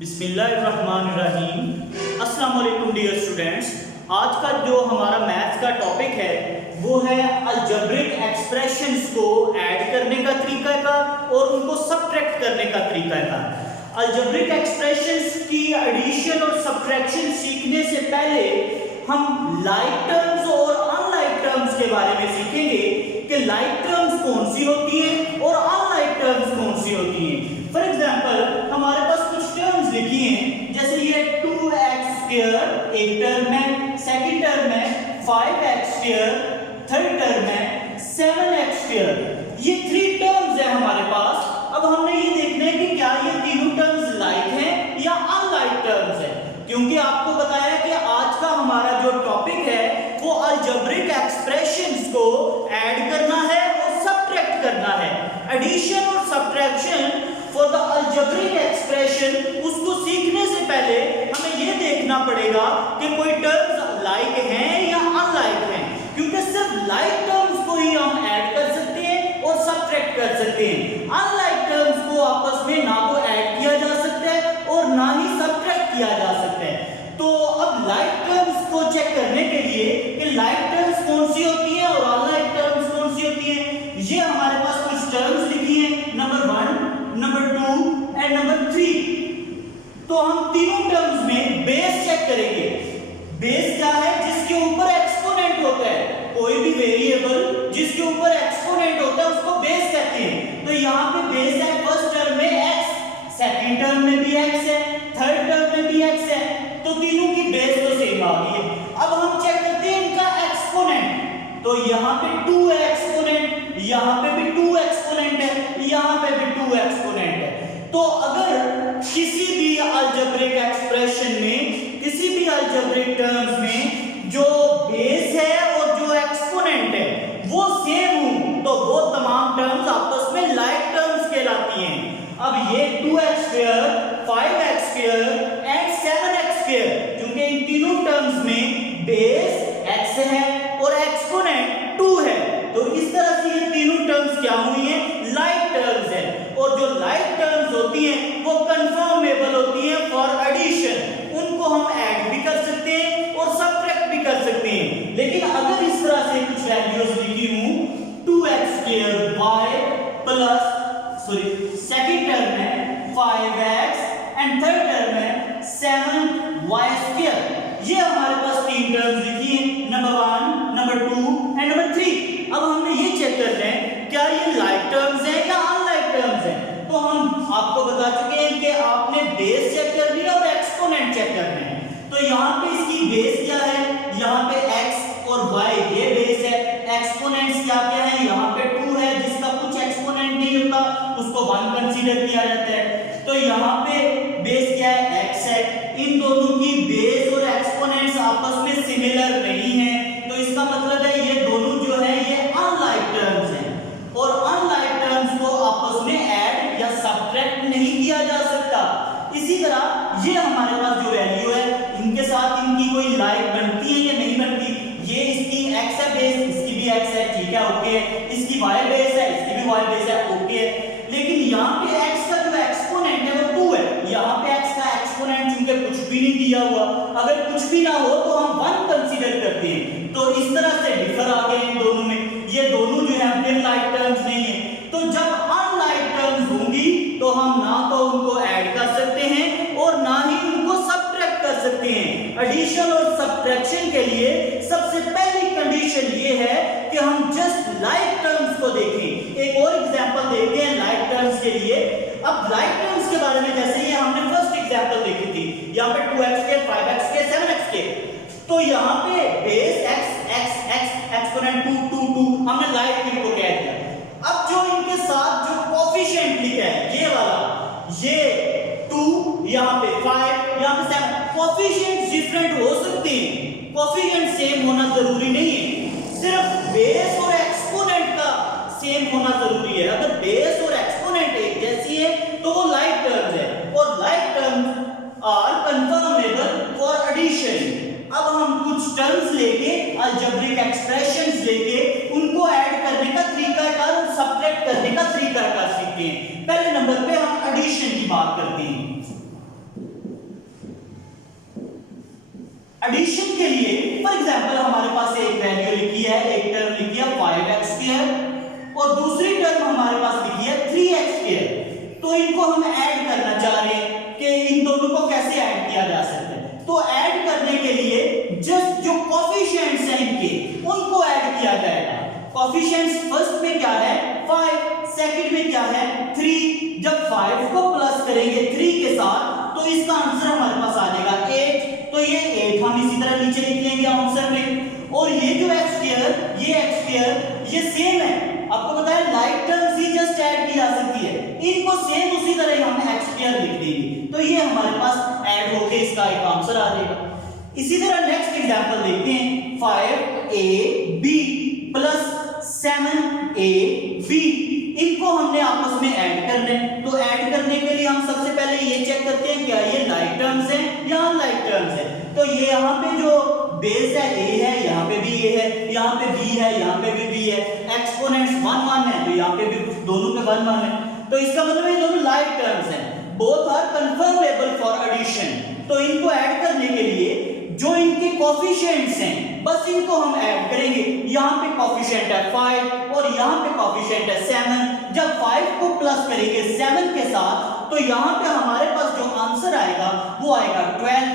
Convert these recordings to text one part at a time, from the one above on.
बिस्मिल्लाहिर्रहमानिर्रहीम। अस्सलाम वालेकुम डियर स्टूडेंट्स। आज का जो हमारा मैथ्स का टॉपिक है वो है अलजेब्रिक एक्सप्रेशंस को ऐड करने का तरीकाकार और उनको सबट्रैक्ट करने का तरीकाकार। अलजेब्रिक एक्सप्रेशंस की एडिशन और सबट्रैक्शन सीखने से पहले हम लाइक टर्म्स और अनलाइक टर्म्स के बारे में सीखेंगे कि लाइक टर्म्स कौन सी होती हैं और अनलाइक टर्म्स कौन सी होती हैं। फॉर एग्जांपल हमारे पास कुछ टर्म्स लिखी हैं, जैसे ये 2x² एक टर्म है, सेकंड टर्म है 5x², थर्ड टर्म है 7x²। ये 3 टर्म्स है हमारे पास। अब हमने ये देखना है कि क्या ये तीनों टर्म्स लाइक हैं या अनलाइक टर्म्स हैं, क्योंकि आपको बताया कि आज का हमारा जो टॉपिक है वो अलजेब्रिक एक्सप्रेशंस को ऐड करना है और सबट्रैक्ट करना है। एडिशन और subtraction for the algebraic expression, उसको सीखने से पहले हमें यह देखना पड़ेगा कि कोई टर्म्स लाइक हैं या अनलाइक हैं, क्योंकि सिर्फ लाइक टर्म्स को ही हम ऐड कर सकते हैं और सबट्रैक्ट कर सकते हैं। अनलाइक टर्म्स को आपस में ना तो ऐड किया जा सकता है और ना ही सबट्रैक्ट किया जा सकता है। तो अब लाइक टर्म्स को चेक करने के लिए कि लाइक टर्म्स कौन सी होती है और अनलाइक टर्म्स कौन सी होती है, ये हमारे पास कुछ टर्म्स लिखी हैं, नंबर 1, नंबर 2 एंड नंबर 3। तो हम तीनों टर्म्स में बेस चेक करेंगे। बेस क्या है? जिसके ऊपर एक्सपोनेंट होता है। कोई भी वेरिएबल जिसके ऊपर एक्सपोनेंट होता है उसको बेस कहते हैं। तो यहाँ पे बेस है फर्स्ट टर्म में x, सेकंड टर्म में भी x है, थर्ड टर्म में भी x है, तो तीनों की बेस तो सेम आ गई है। अब हम चेक करते हैं इनका एक्सपोनेंट। तो यहाँ पे 2 है एक्सपोनेंट, यहाँ पे भी 2 एक्सपोनेंट है, यहाँ पे भी 2 एक्सपोनेंट है। तो अगर किसी भी अलजेब्रिक एक्सप्रेशन में, किसी भी अलजेब्रिक टर्म्स में जो बेस है और जो एक्सपोनेंट है वो सेम हो, तो वो तमाम टर्म्स आपस में लाइक टर्म्स कहलाती हैं। अब ये 2x², 5x² एंड 7x², क्योंकि इन तीनों टर्म्स में बेस x है और एक्सपोनेंट 2 है, तो इस तरह से ये तीनों टर्म्स क्या हुई हैं? लाइक टर्म्स हैं। और जो लाइक टर्म्स होती हैं वो कंफर्मेबल होती हैं फॉर एडिशन। उनको हम ऐड भी कर सकते हैं और सबट्रैक्ट भी कर सकते हैं। लेकिन अगर इस तरह से कुछ वैल्यूज लिखी हूं, 2x² y plus second term में 5x एंड थर्ड टर्म में 7y², ये हमारे पास 3 टर्म्स लिखी हैं, नंबर 1, नंबर 2 एंड नंबर 3। अब हमने ये चेक करना है क्या ये लाइक टर्म्स हैं या अनलाइक टर्म्स हैं। तो हम आपको बता चुके हैं कि आपने बेस चेक करनी है और एक्सपोनेंट चेक करना है। तो यहाँ पे इसकी बेस क्या है? यहाँ पे x और y ये बेस है। एक्सपोनेंट्स क्या क्या है? यहाँ पे 2 है, जिसका कुछ एक्सपोनेंट नहीं होता उसको 1 कंसीडर किया जाता है। तो यहाँ पे बेस क्या है? x है। इन दोनों की बेस और एक्सपोनेंट्स आपस में सिमिलर नहीं है, तो इसका मतलब है ये दोनों जो है ये अनलाइक टर्म्स हैं और अनलाइक टर्म्स को आपस में ऐड या सबट्रैक्ट नहीं किया जा सकता। इसी तरह ये हमारे पास जो वैल्यू है इनके साथ इनकी कोई लाइक बनती है या नहीं बनती। ये इसकी x है बेस, इसकी भी x है, ठीक है, ओके। इसकी y बेस है, इसकी भी y बेस है, ओके। लेकिन यहाँ पे x का जो एक्सपोनेंट है वो 2 है। यहाँ पे x का एक्सपोनेंट चूंकि कुछ भी नहीं दिया हुआ, अगर कुछ भी ना हो तो हम 1 कंसीडर करते हैं। तो इस तरह से डिफर आ गए इन दोनों में। ये दोनों जो है अपने लाइक टर्म्स नहीं है। तो जब अनलाइक टर्म्स होंगी तो हम ना तो उनको ऐड कर सकते हैं और ना ही उनको सबट्रैक्ट कर सकते हैं। एडिशन और सबट्रैक्शन के लिए सबसे पहली कंडीशन ये है कि हम जस्ट लाइक टर्म्स को देखें। एक और एग्जांपल देखते हैं लाइक टर्म्स के लिए। अब लाइक टर्म्स के बारे में जैसे ये हमने फर्स्ट एग्जांपल देखी थी, यहाँ पे 2x², 5x², 7x²। तो यहाँ पे बेस x एक्सपोनेंट 2 हमने लाइक इनको कह दिया। अब जो इनके साथ जो कोफिशिएंट लिखा है ये वाला, ये 2, यहाँ पे 5, यहाँ पे 7, कोफिशिएंट डिफरेंट हो सकते हैं, कोफिशिएंट सेम होना जरूरी नहीं है। सिर्फ बेस और एक्सपोनेंट का सेम होना जरूरी है। अगर बेस और एक्सपोनेंट एक जैसी है तो वो लाइक टर्म्स है और like terms are conformable for addition. अब हम कुछ टर्म्स लेके अलजेब्रिक एक्सप्रेशंस लेके उनको ऐड करने का तरीकाकार और सबट्रैक्ट करने का तरीकाकार सीखते हैं। पहले नंबर पे हम एडिशन की बात करते हैं। एडिशन के लिए फॉर एग्जांपल हमारे पास एक वैल्यू लिखी है, एक टर्म लिखी है 5x² और दूसरी टर्म हमारे पास लिखी है 3x²। तो इनको हम ऐड करना चाह रहे हैं कि इन दोनों को कैसे ऐड किया जा सकता है। तो ऐड करने के लिए जस्ट जो कोफिशिएंट्स हैं इनके उनको ऐड किया जाएगा। कोफिशिएंट्स फर्स्ट में क्या है 5, सेकंड में क्या है 3। जब 5 को प्लस करेंगे 3 के साथ तो इसका आंसर हमारे पास आ जाएगा 8। तो ये 8 हम इसी तरह नीचे लिख लेंगे आंसर में। और ये जो x² ये सेम है, आपको पता है लाइक टर्म्स ही जस्ट ऐड की जा सकती है, इनको सेम उसी तरह हम x² लिख देंगे तो ये हमारे पास ऐड होके इसका एक आंसर आ जाएगा। इसी तरह नेक्स्ट एग्जांपल देखते हैं 5ab प्लस 7ab, इनको हमने आपस में ऐड करना है। तो ऐड करने के लिए हम सबसे पहले ये चेक करते हैं क्या ये लाइक टर्म्स हैं या अनलाइक टर्म्स हैं। तो ये यहाँ पे जो बेस है a है, यहाँ पे भी a है, यहाँ पे b है, यहाँ पे भी b है, एक्सपोनेंट्स 1 1 है तो यहाँ पे भी दोनों पे 1 1 है। तो इसका मतलब ये दोनों लाइक टर्म्स हैं, both are conformable for addition. तो इनको ऐड करने के लिए जो इनके कोफिशिएंट्स हैं बस इनको हम ऐड करेंगे। यहाँ पे कोफिशिएंट है 5 और यहाँ पे कोफिशिएंट है 7। जब 5 को प्लस करेंगे 7 के साथ तो यहाँ पे हमारे पास जो आंसर आएगा वो आएगा 12।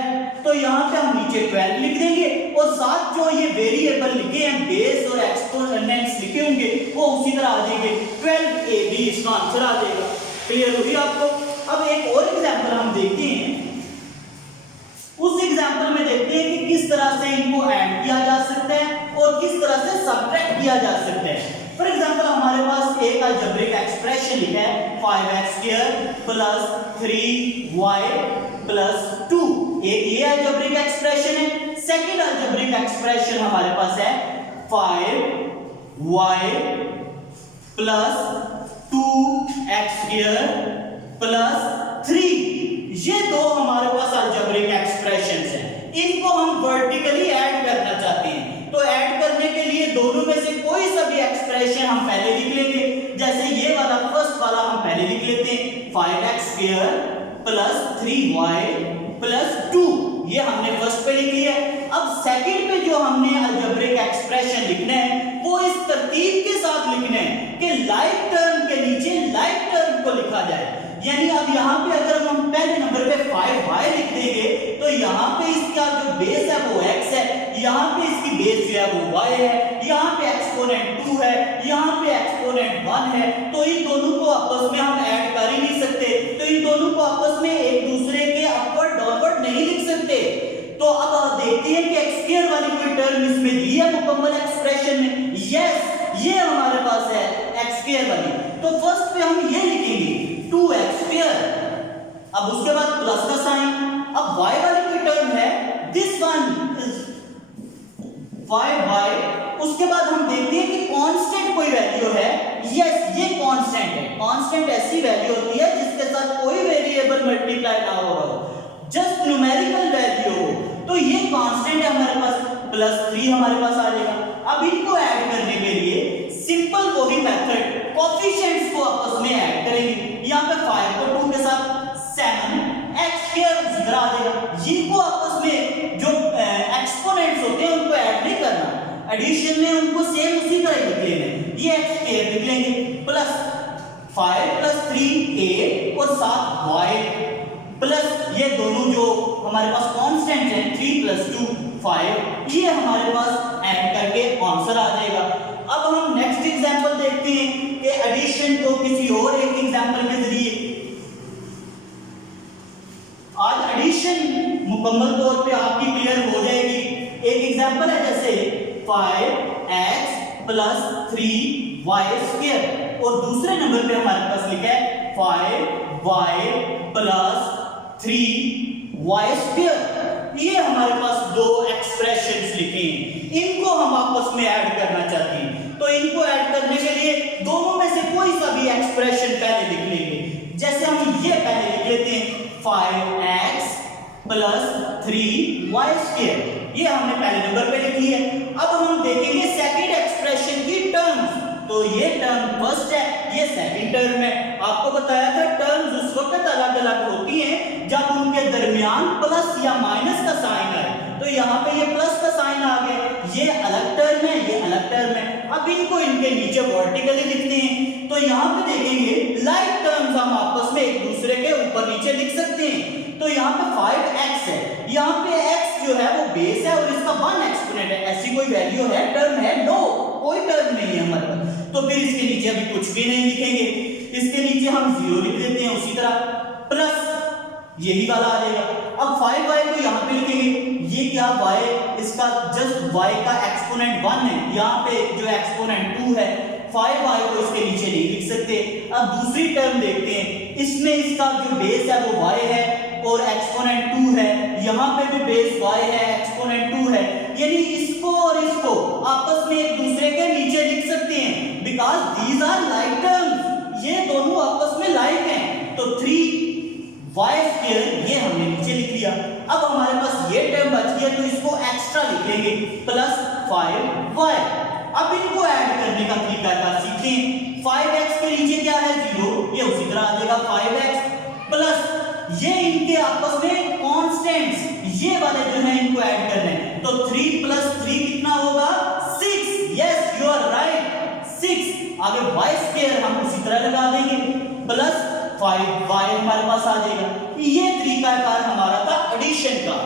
तो यहाँ पे हम नीचे 12 लिख देंगे और साथ जो ये वेरिएबल लिखे हैं बेस और एक्सपोनेंट्स लिखे होंगे वो उसी तरह आ जाएंगे 12ab, इसका आंसर आ जाएगा। क्लियर होगी आपको। अब एक और एग्जांपल हम देखते हैं, उस एग्जांपल में देखते हैं कि किस तरह से इनको ऐड किया जा सकता है और किस तरह से सब्ट्रैक्ट किया जा सकता है। फॉर एग्जांपल हमारे पास एक अलजेब्रिक एक्सप्रेशन लिखा है 5x² प्लस 3y प्लस 2, एक ये अलजेब्रिक एक्सप्रेशन है। सेकंड अलजेब्रिक एक्सप्रेशन हमारे पास है 5y प्लस 2x² प्लस 3। ये दो हमारे पास अलजेब्रिक एक्सप्रेशंस हैं, इनको हम वर्टिकली ऐड करना चाहते हैं। तो ऐड करने के लिए दोनों में से कोई सा भी एक्सप्रेशन हम पहले लिख लेंगे। जैसे ये वाला फर्स्ट वाला हम पहले लिख लेते हैं 5x² प्लस 3y प्लस 2, ये हमने फर्स्ट पे लिख लिया। अब सेकंड पे जो हमने अलजेब्रिक एक्सप्रेशन लिखना है वो इस तरतीब के साथ लिखना है कि लाइक टर्म के नीचे लाइक टर्म को लिखा जाए। यानी अब यहाँ पे अगर हम पहले नंबर पे 5y लिख देंगे तो यहाँ पे इसका जो बेस है वो x है, यहाँ पे इसकी बेस जो है वो y है, यहाँ पे एक्सपोनेंट 2 है, यहाँ पे एक्सपोनेंट 1 है। तो इन दोनों को आपस में हम ऐड कर ही नहीं सकते, तो इन दोनों को आपस में एक दूसरे के अपवर्ड डाउनवर्ड नहीं लिख सकते। तो अब आप देखते हैं कि x² वाली कोई टर्म इसमें दी है मुकम्मल एक्सप्रेशन में। यस, ये हमारे पास है x² वाली। तो फर्स्ट पे हम ये लिखेंगे 2x², अब उसके बाद प्लस का साइन। अब y वाली कोई टर्म है दिस वन इज 5y, उसके बाद हम देखते हैं कि कांस्टेंट कोई वैल्यू है। यस, ये कांस्टेंट है। कांस्टेंट ऐसी वैल्यू होती है जिसके साथ कोई वेरिएबल मल्टीप्लाई ना हो रहा हो, जस्ट न्यूमेरिकल वैल्यू हो। तो ये कांस्टेंट है हमारे पास, प्लस 3 हमारे पास आ जाएगा। अब इनको ऐड करने के लिए सिंपल वही मेथड, कोफिशिएंट्स को आपस में ऐड करेंगे। यहाँ पे 5 को 2 के साथ 7x² इधर आ जाएगा। इनको आपस में जो एक्सपोनेंट्स होते हैं उनको ऐड नहीं करना, एडिशन में उनको सेम उसी तरह लिख लेंगे। ये x² लिख लेंगे प्लस 5 प्लस 3a और साथ y प्लस ये दोनों जो हमारे पास कांस्टेंट हैं 3 प्लस 2 5, ये हमारे पास ऐड करके आंसर आ जाएगा। अब हम नेक्स्ट एग्जांपल देखते हैं कि एडिशन को किसी और एक एग्जांपल के जरिए। आज एडिशन मुकम्मल तौर पे आपकी क्लियर हो जाएगी। एक एग्जांपल है जैसे 5x प्लस 3y² और दूसरे नंबर पे हमारे पास लिखा है 5y प्लस 3y²। ये हमारे पास दो एक्सप्रेशंस लिखे हैं, इनको हम आपस में ऐड करना चाहते हैं। तो इनको ऐड करने के लिए दोनों में से कोई सा भी एक्सप्रेशन पहले लिख लेंगे। जैसे हम ये पहले लिख लेते हैं 5x प्लस 3y², ये हमने पहले नंबर पे लिखी है। अब हम देखेंगे सेकंड एक्सप्रेशन की टर्म्स। तो ये टर्म फर्स्ट है, ये सेकंड टर्म है। आपको बताया था टर्म्स उस वक्त अलग अलग होती हैं जब उनके दरमियान प्लस या माइनस का साइन आए। तो यहाँ पे ये प्लस का साइन आ गया, ये अलग टर्म है, ये अलग टर्म है। अब इनको इनके नीचे वर्टिकली लिखते हैं, तो यहाँ पे देखेंगे लाइक टर्म्स हम आपस में एक दूसरे के ऊपर नीचे लिख सकते हैं। तो यहाँ पे 5x है, यहाँ पे x जो है वो बेस है और इसका 1 एक्सपोनेंट है। ऐसी कोई वैल्यू है, टर्म है? नो, कोई टर्म नहीं है हमारे पास। तो फिर इसके नीचे अभी कुछ भी नहीं लिखेंगे, इसके नीचे हम 0 लिख देते हैं। उसी तरह प्लस यही वाला आ जाएगा। अब 5y को यहाँ पे लिखेंगे, ये क्या y, इसका जस्ट y का एक्सपोनेंट 1 है, यहाँ पे जो एक्सपोनेंट 2 है, 5y को इसके नीचे नहीं लिख सकते। अब दूसरी टर्म देखते हैं, इसमें इसका जो बेस है वो y है और एक्सपोनेंट 2 है, यहाँ पे भी बेस y है, एक्सपोनेंट 2 है, यानी इसको और इसको आपस में एक दूसरे के नीचे लिख सकते हैं, because these are like terms, ये दोनों आपस में लाइक हैं। तो 3y² ये हमने नीचे लिख लिया। अब हमारे पास ये टर्म बच गया, तो इसको एक्स्ट्रा लिख लेंगे, प्लस 5y। अब इनको ऐड करने का तरीका सीखते हैं। 5x के नीचे क्या है, 0, ये उसी तरह आ जाएगा 5x प्लस ये इनके आपस में कांस्टेंट्स, ये वाले जो है इनको ऐड करना है। तो 3 + 3 कितना होगा, 6। Yes, you are right, 6। आगे y² हम उसी तरह लगा देंगे, प्लस 5y हमारे पास आ जाएगा। ये तरीकाकार हमारा था एडिशन का।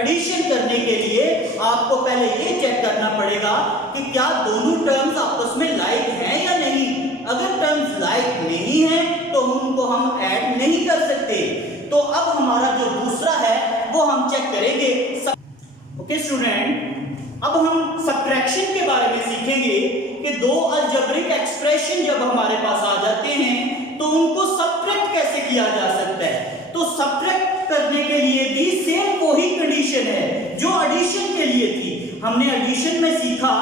एडिशन करने के लिए आपको पहले ये चेक करना पड़ेगा कि क्या दोनों टर्म्स आपस में लाइक हैं या नहीं। अगर टर्म्स लाइक नहीं है तो उनको हम ऐड नहीं कर सकते। तो अब हमारा जो दूसरा है वो हम चेक करेंगे। ओके स्टूडेंट, अब हम सब्ट्रैक्शन के बारे में सीखेंगे कि दो अलजेब्रिक एक्सप्रेशन जब हमारे पास आ जाते हैं तो उनको सब्ट्रैक्ट कैसे किया जा सकता है। तो सब्ट्रैक्ट करने के लिए भी सेम वही कंडीशन है जो एडिशन के लिए थी। हमने एडिशन में सीखा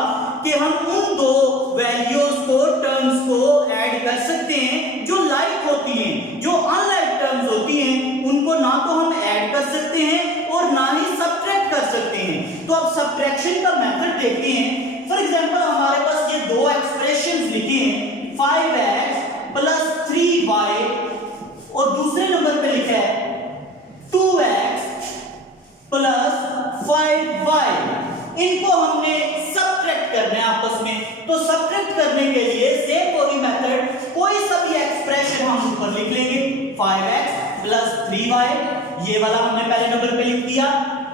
कि हम उन दो वैल्यूज को, टर्म्स को ऐड कर सकते हैं जो लाइक होती हैं, जो अनलाइक टर्म्स होती हैं उनको ना तो हम ऐड कर सकते हैं और ना ही सब्ट्रैक्ट कर सकते हैं। तो अब सब्ट्रैक्शन का मेथड देखते हैं। फॉर एग्जांपल हमारे पास ये दो एक्सप्रेशंस लिखे हैं, 5x + 3y और दूसरे नंबर पे लिखा है 2x + 5y। इनको हमने सब्ट्रैक्ट करना है आपस में। तो सब्ट्रैक्ट करने के लिए सेम वही मेथड, कोई सा भी एक्सप्रेशन हम ऊपर लिख लेंगे, 5x + 3y, ये वाला हमने पहले नंबर पे लिख दिया।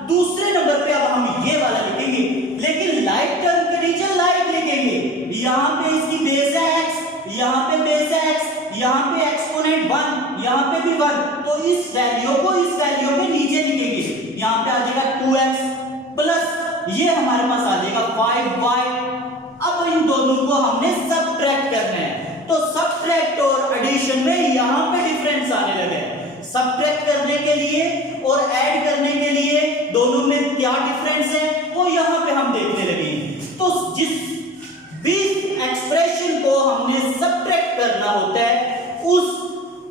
दूसरे नंबर पे अब हम ये वाला लिखेंगे, लेकिन लाइक टर्म के नीचे लाइक लिखेंगे। यहां पे इसकी बेस है x, यहां पे बेस है x, यहां पे एक्सपोनेंट 1, यहां पे भी 1, तो इस वैल्यू को इस वैल्यू के नीचे लिखेंगे। यहां पे आ जाएगा 2x प्लस ये हमारे पास आ जाएगा 5y। अब इन दोनों को हमने सब्ट्रैक्ट करना है। तो सब्ट्रैक्ट और एडिशन में यहां पे डिफरेंस आने लगा है। सब्ट्रैक्ट करने के लिए और ऐड करने के लिए दोनों में क्या डिफरेंस है वो यहां पे हम देखने लगे। तो जिस भी एक्सप्रेशन को हमने सब्ट्रैक्ट करना होता है उस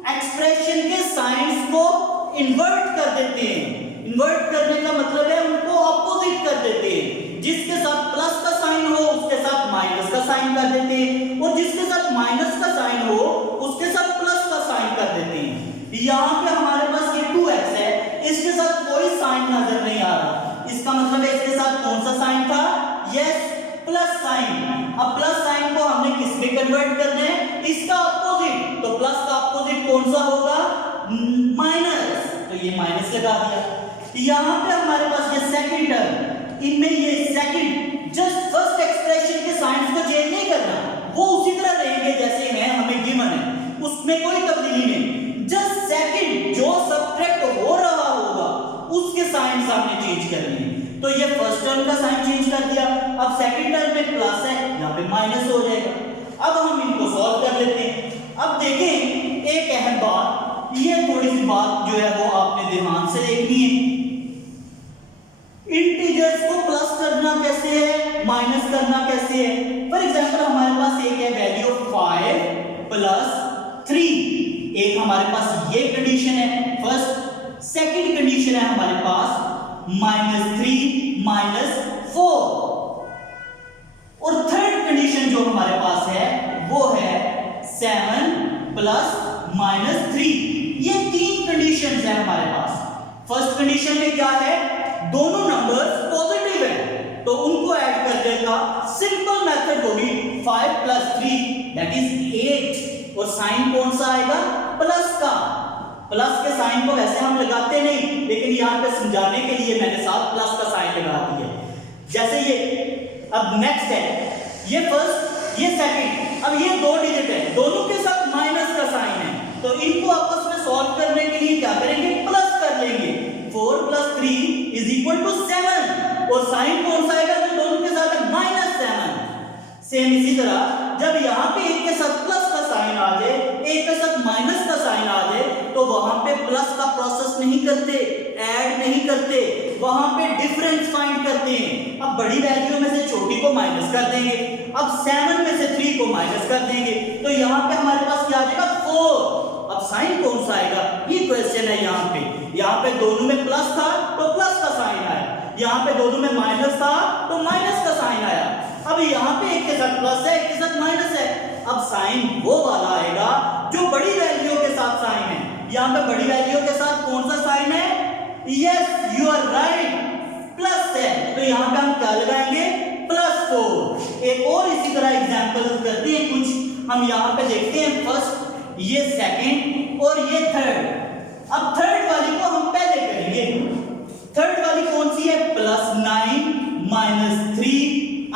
एक्सप्रेशन के साइंस को इन्वर्ट कर देते हैं। इन्वर्ट करने का मतलब है उनको ऑपोजिट कर देते हैं। जिसके साथ प्लस का साइन हो उसके साथ माइनस का साइन कर देते हैं, और जिसके साथ माइनस का साइन हो उसके साथ प्लस का साइन कर देते हैं। यहाँ पे हमारे पास ये 2x है, इसके साथ कोई साइन नजर नहीं आ रहा, इसका मतलब है इसके साथ कौन सा साइन था, यस, प्लस साइन। अब प्लस साइन को हमने किस में कन्वर्ट करना है, इसका ऑपोजिट। तो प्लस का ऑपोजिट कौन सा होगा, माइनस, तो ये माइनस लगा दिया। यहां पे हमारे पास ये सेकंड टर्म, इनमें ये सेकंड जस्ट फर्स्ट एक्सप्रेशन के साइंस को चेंज नहीं करना, वो उसी तरह रहेंगे जैसे हैं, हमें गिवन है, उसमें कोई तब्दीली नहीं। जस्ट सेकंड जो सब्ट्रैक्ट हो रहा होगा उसके साइंस हमने चेंज करने हैं। तो ये फर्स्ट टर्म का साइन चेंज कर दिया, अब सेकंड टर्म में प्लस है, यहाँ पे माइनस हो जाएगा। अब हम इनको सॉल्व कर लेते हैं। अब देखें एक अहम बात, ये थोड़ी सी बात जो है वो आपने ध्यान से देखनी है। इंटीजर्स को प्लस करना कैसे है, माइनस करना कैसे है। फॉर एग्जांपल हमारे पास एक है वैल्यू 5 + 3, एक हमारे पास ये कंडीशन है फर्स्ट। सेकंड कंडीशन है हमारे पास -3 - 4, और थर्ड कंडीशन जो हमारे पास है वो है 7 + -3। ये तीन कंडीशंस है हमारे पास। फर्स्ट कंडीशन में क्या है, दोनों नंबर्स पॉजिटिव है तो उनको ऐड करने का सिंपल मेथड होगी 5 + 3 दैट इज 8 और साइन कौन सा आएगा, प्लस का। प्लस के साइन को वैसे हम लगाते नहीं, लेकिन यहां पे समझाने के लिए मैंने साथ प्लस का साइन लगा दिया। जैसे ये अब नेक्स्ट है, ये फर्स्ट ये सेकंड, अब ये दो डिजिट है, दोनों के साथ माइनस का साइन है तो इनको आपस में सॉल्व करने के लिए क्या करेंगे, प्लस कर लेंगे। 4 + 3 = 7 और साइन कौन सा आएगा, जो दोनों के साथ है -7। सेम इसी तरह जब यहाँ पे एक के साथ प्लस का साइन आ जाए, एक के साथ माइनस का साइन आ जाए, तो वहां पे प्लस का प्रोसेस नहीं करते, ऐड नहीं करते, वहां पे डिफरेंस फाइंड करते हैं। अब बड़ी वैल्यू में से छोटी को माइनस कर देंगे, अब 7 में से 3 को माइनस कर देंगे, तो यहाँ पे हमारे पास क्या आ जाएगा, 4। अब साइन कौन सा आएगा, ये क्वेश्चन है। यहाँ पे दोनों में प्लस था तो प्लस का साइन आया, यहाँ पे दोनों में माइनस था तो माइनस का साइन आया। अब यहाँ पे एक के साथ प्लस है, एक के साथ माइनस है, अब साइन वो वाला आएगा जो बड़ी वैल्यू के साथ साइन है। यहाँ पे बड़ी वैल्यू के साथ कौन सा साइन है, yes you are right, plus है, तो यहाँ पे हम क्या लगाएंगे, +4। एक और इसी तरह एग्जांपल करते हैं कुछ, हम यहाँ पे देखते हैं फर्स्ट, ये सेकंड और ये थर्ड। अब थर्ड वाली को हम पहले करेंगे, थर्ड वाली कौन सी है, +9 - 3।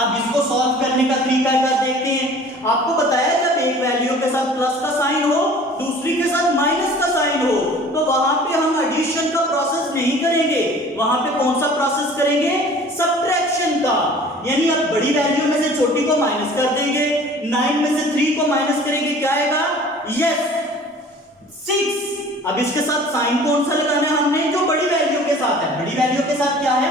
अब इसको सॉल्व करने का तरीका क्या देखते हैं। आपको बताया जब एक वैल्यू के साथ प्लस का साइन हो, दूसरी के साथ माइनस का साइन हो, तो वहां पे हम एडिशन का प्रोसेस नहीं करेंगे, वहां पे कौन सा प्रोसेस करेंगे, सब्ट्रैक्शन का। यानी अब बड़ी वैल्यू में से छोटी को माइनस कर देंगे, 9 में से 3 को माइनस करेंगे, क्या आएगा, यस 6। अब इसके साथ साइन कौन सा लगाना है हमने, जो बड़ी वैल्यू के साथ है, बड़ी वैल्यू के साथ क्या है,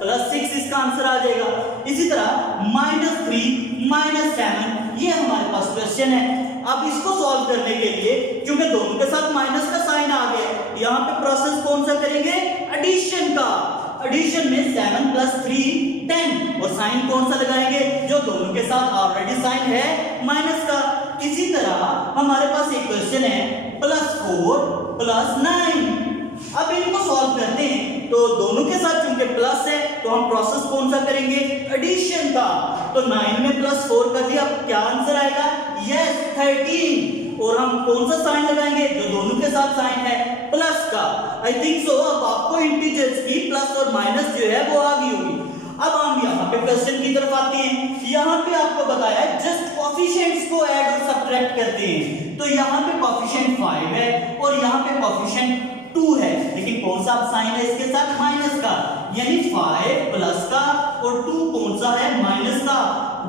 +6 इसका आंसर आ जाएगा। इसी तरह -3 - 7 ये हमारे पास क्वेश्चन है। अब इसको सॉल्व करने के लिए क्योंकि दोनों के साथ माइनस का साइन आ गया, यहाँ पे प्रोसेस कौन सा करेंगे, एडिशन का। एडिशन में 7 + 3 10 और साइन कौन सा लगाएंगे, जो दोनों के साथ ऑलरेडी साइन है, माइनस का। इसी तरह हमारे पास एक क्वेश्चन है +4 + 9। अब इनको सॉल्व करते हैं तो दोनों के साथ चूंकि प्लस है तो हम प्रोसेस कौन सा करेंगे, एडिशन का। तो 9 में +4 कर दिया, अब क्या आंसर आएगा, यस 13। और हम कौन सा साइन लगाएंगे, जो दोनों के साथ साइन है, प्लस का। आई थिंक सो अब आपको इंटीजर्स की प्लस और माइनस जो है वो आ गई होगी। अब हम यहाँ पे क्वेश्चन की तरफ आते हैं। यहाँ पे आपको बताया जस्ट कोएफिशिएंट्स को ऐड और सब्ट्रैक्ट करते हैं, तो यहाँ पे कोएफिशिएंट 5 है और यहाँ पे कोएफिशिएंट 2 है, लेकिन कौन सा साइन है इसके साथ, माइनस का। यानी 5 प्लस का और 2 कौन सा है, माइनस का।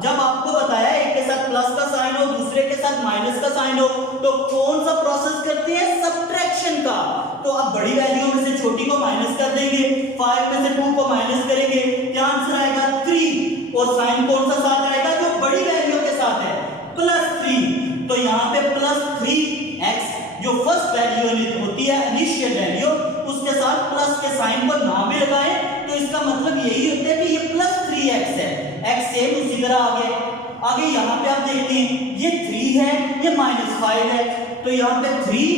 जब आपको बताया एक के साथ प्लस का साइन हो, दूसरे के साथ माइनस का साइन हो, तो कौन सा प्रोसेस करते हैं, सब्ट्रैक्शन का। तो अब बड़ी वैल्यू में से छोटी को माइनस कर देंगे, 5 में से 2 को माइनस करेंगे, क्या आंसर आएगा, 3। और साइन कौन सा साथ आएगा, जो बड़ी वैल्यू के साथ है, +3। तो यहाँ पे +3x जो फर्स्ट वैल्यू होती है, इनिशियल वैल्यू, उसके साथ प्लस के साइन को ना भी लगाएं तो इसका मतलब यही होता है कि ये +3x है। x सेम उसी तरह आगे यहाँ पे आप देखते हैं ये 3 है, ये -5 है, तो यहाँ पे 3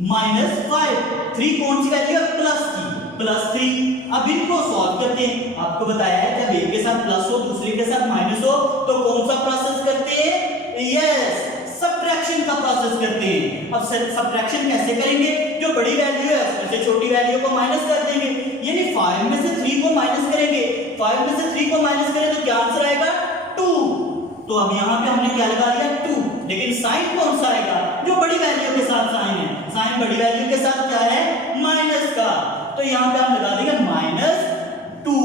- 5, 3 कौन सी वैल्यू है, प्लस की, +3। अब इनको सॉल्व करते हैं। आपको बताया है जब एक के साथ प्लस हो, दूसरे के साथ माइनस हो, तो कौन सा प्रोसेस करते हैं, यस सब्ट्रैक्शन का प्रोसेस करते हैं। अब सब्ट्रैक्शन कैसे करेंगे, जो बड़ी वैल्यू है उसमें से छोटी वैल्यू को माइनस कर देंगे, यानी 5 में से 3 को माइनस करेंगे, 5 में से 3 को माइनस करें तो क्या आंसर आएगा, 2। तो अब यहाँ पे हमने क्या लगा दिया, 2, लेकिन साइन कौन सा आएगा, जो बड़ी वैल्यू के साथ साइन है, साइन बड़ी वैल्यू के साथ क्या है, माइनस का। तो यहाँ पे हम लगा देंगे -2,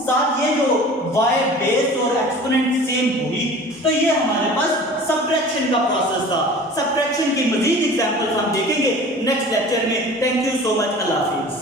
साथ ये जो y बेस और एक्सपोनेंट सेम हुई, तो ये हमारे पास सब्ट्रैक्शन का प्रोसेस था। सब्ट्रैक्शन की मजीद एग्जांपल्स हम देखेंगे नेक्स्ट लेक्चर में। Thank you so much, Allah Hafiz.